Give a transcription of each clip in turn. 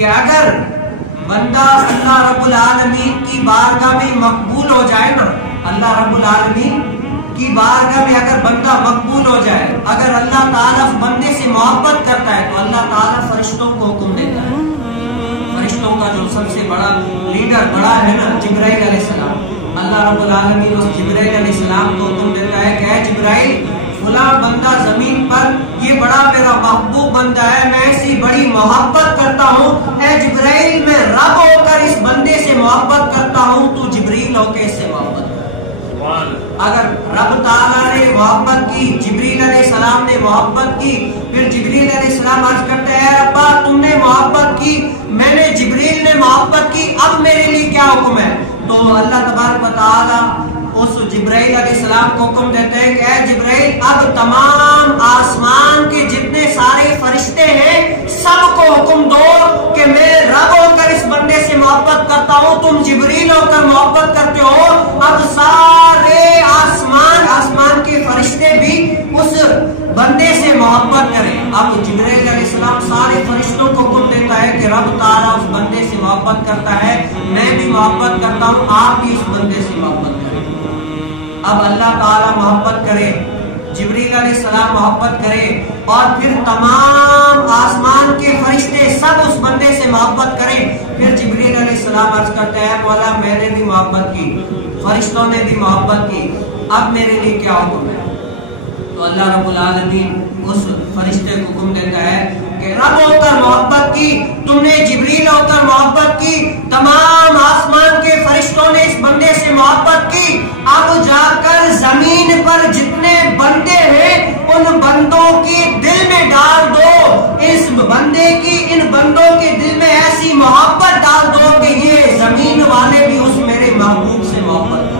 کہ اگر بندہ اللہ رب العالمین کی بارگاہ میں مقبول ہو جائے نا، اللہ رب العالمین کی بارگاہ میں اگر بندہ مقبول ہو جائے، اگر اللہ تعالیٰ بندے سے محبت کرتا ہے تو اللہ تعالیٰ فرشتوں کو حکم دیتا ہے. فرشتوں کا جو سب سے بڑا لیڈر بڑا ہے نا جبرائیل علیہ السلام، اللہ رب العالمین اس جبرائیل علیہ السلام کو حکم دیتا ہے کہ اے جبرائیل فلاں بندہ زمین پر یہ بڑا میرا محبوب بندہ ہے، میں ایسی بڑی محبت کرتا ہوں، اے جبرائیل میں رب ہو کر اس بندے سے محبت کرتا ہوں، تو جبریل ہو کے اس سے محبت کر. اگر رب تعالیٰ نے محبت کی، جبریل علیہ السلام نے محبت کی، پھر جبریل علیہ السلام عرض کرتے ہیں اے ربا تم نے محبت کی، میں نے جبریل نے محبت کی، اب میرے لیے کیا حکم ہے؟ تو اللہ تبارک و تعالیٰ اس جبرائیل علیہ السلام کو حکم دیتے ہیں کہ اے جبرائیل اب تمام آسمان کے جتنے سارے فرشتے ہیں سب کو حکم دو کہ میں رب ہو کر اس بندے سے محبت کرتا ہوں، تم جبریل ہو کر محبت کرتے ہو، اب سارے آسمان کے فرشتے بھی اس بندے سے محبت کریں. اب جبرائیل علیہ السلام سارے فرشتوں کو حکم دیتا ہے کہ رب تعالیٰ اس بندے سے محبت کرتا ہے، میں بھی محبت کرتا ہوں، آپ بھی اس بندے سے محبت کریں. اب اللہ تعالیٰ محبت کرے، جبریل علیہ السلام محبت کرے، اور پھر تمام آسمان کے فرشتے سب اس بندے سے محبت کریں. پھر جبریل علیہ السلام عرض کرتے ہیں مولا میں نے بھی محبت کی، فرشتوں نے بھی محبت کی، اب میرے لیے کیا حکم ہے؟ تو اللہ رب العالمین اس فرشتے کو حکم دیتا ہے کہ رب ہو کر محبت کی، تم نے جبریل ہو کر محبت کی، تمام آسمان کے فرشتوں نے اس بندے سے محبت کی، اب جا کر زمین پر جتنے بندے ہیں ان بندوں کے دل میں ڈال دو، اس بندے کی ان بندوں کے دل میں ایسی محبت ڈال دو کہ یہ زمین والے بھی اس میرے محبوب سے محبت کریں.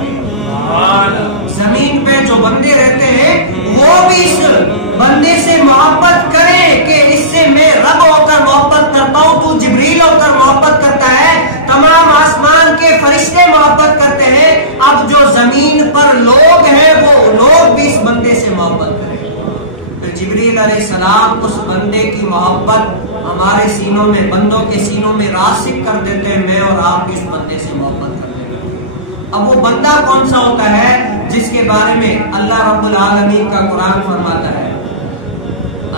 زمین پہ جو بندے رہتے ہیں وہ بھی اس بندے سے محبت کریں کہ اس سے میں رب ہو کر محبت کرتا ہوں، تو جبریل ہو کر محبت کرتا ہے، تمام آسمان کے فرشتے محبت کرتے ہیں، اب جو زمین پر لوگ ہیں وہ لوگ بھی اس بندے سے محبت کریں. پھر جبریل علیہ السلام اس بندے کی محبت ہمارے سینوں میں، بندوں کے سینوں میں راسخ کر دیتے ہیں، میں اور آپ بھی اس بندے سے محبت کرتے ہیں. اب وہ بندہ کون سا ہوتا ہے جس کے بارے میں اللہ رب العالمین کا قرآن فرماتا ہے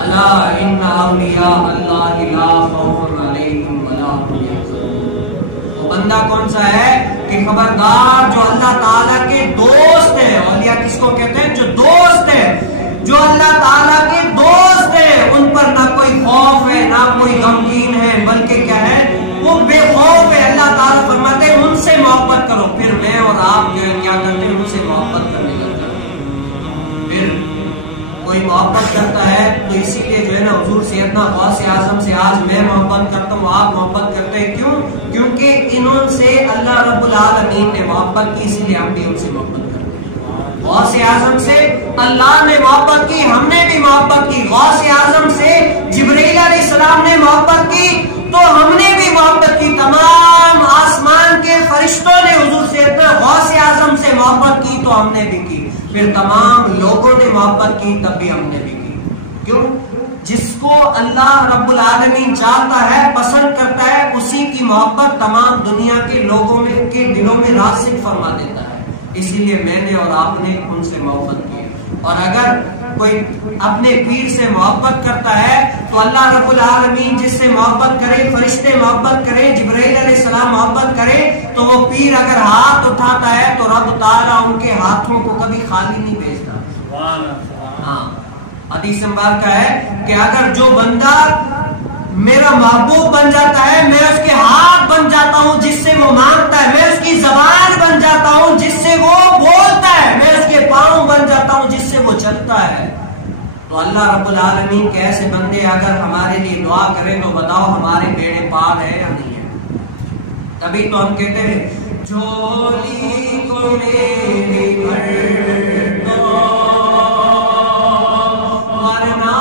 الا ان اولیاء اللہ لا خوف علیہم ولا هم یحزنون. وہ بندہ کون سا ہے کہ خبردار جو اللہ تعالیٰ کے دوست ہیں. اولیاء کس کو کہتے ہیں؟ جو دوست ہیں، جو اللہ تعالیٰ کے دوست ہیں، ان پر نہ کوئی خوف ہے نہ کوئی غمگین ہے، بلکہ کیا ہے وہ بے خوف ہے. اللہ تعالیٰ فرماتے ہیں ان سے محبت کرو. پھر میں اور آپ جو ہے کیا کرتے ہیں؟ ان سے محبت کرنے لگتے ہیں. پھر کوئی محبت کرتا ہے تو اسی لیے جو ہے نا حضور سیدنا غوث اعظم سے آج میں محبت کرتا ہوں، آپ محبت کرتے ہیں. کیوں؟ کیونکہ انہوں سے اللہ رب العالمین نے محبت کی، اسی لیے ہم بھی ان سے محبت کرتے ہیں. غوث اعظم سے اللہ نے محبت کی، ہم نے بھی محبت کی. غوث اعظم سے جبرائیل علیہ السلام نے محبت کی تو ہم نے بھی محبت کی. تمام آسمان کے فرشتوں نے حضور سیدنا غوث اعظم سے محبت کی تو ہم نے بھی کی. پھر تمام لوگوں نے محبت کی تب بھی ہم نے بھی کی. کیوں؟ جس کو اللہ رب العالمین چاہتا ہے، پسند کرتا ہے، اسی کی محبت تمام دنیا کے لوگوں میں کے دلوں میں راسخ فرما دیتا ہے. اسی لیے میں نے اور آپ نے ان سے محبت کی. اور اگر کوئی اپنے پیر سے محبت کرتا ہے تو اللہ رب العالمین جس سے محبت کرے، فرشتے محبت کرے، جبرائیل علیہ السلام محبت کرے، تو وہ پیر اگر ہاتھ اٹھاتا ہے تو رب تعالیٰ ان کے ہاتھوں کو کبھی خالی نہیں بھیجتا. ہاں حدیث مبارکہ ہے کہ اگر جو بندہ میرا محبوب بن جاتا ہے، میں اس کے ہاتھ بن جاتا ہوں جس سے وہ مانگتا ہے، میں اس کی زبان بن جاتا ہوں جس سے وہ بولتا ہے، میں اس کے پاؤں بن جاتا ہوں جس سے وہ چلتا ہے. تو اللہ رب العالمین کے ایسے بندے اگر ہمارے لیے دعا کریں تو بتاؤ ہمارے بیڑے پار ہے یا نہیں ہے؟ تبھی تو ہم کہتے ہیں جھولی کو میری بھر دو ورنہ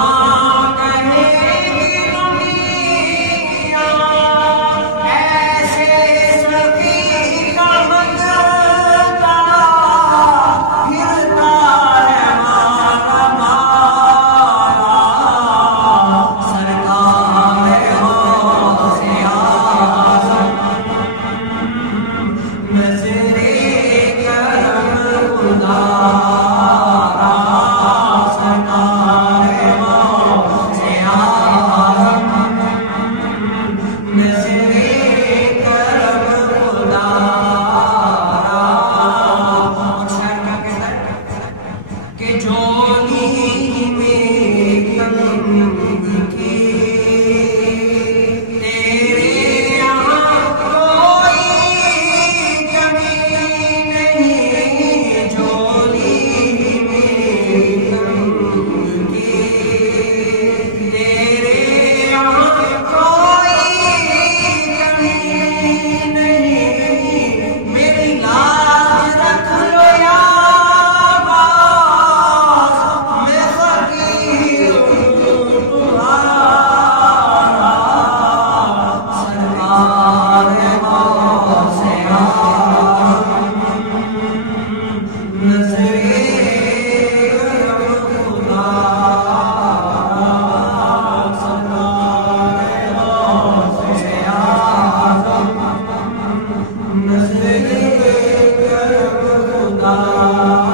نظر کرم خدا